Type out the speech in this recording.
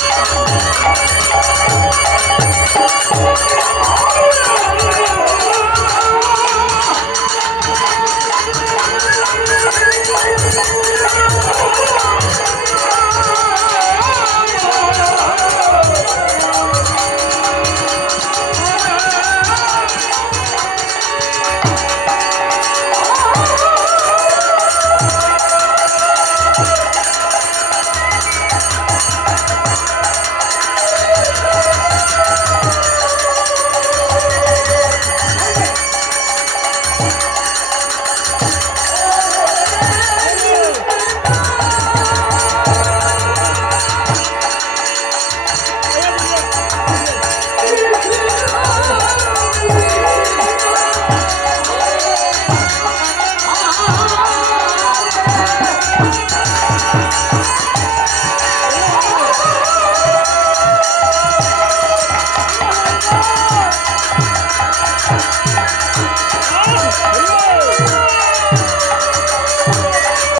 Música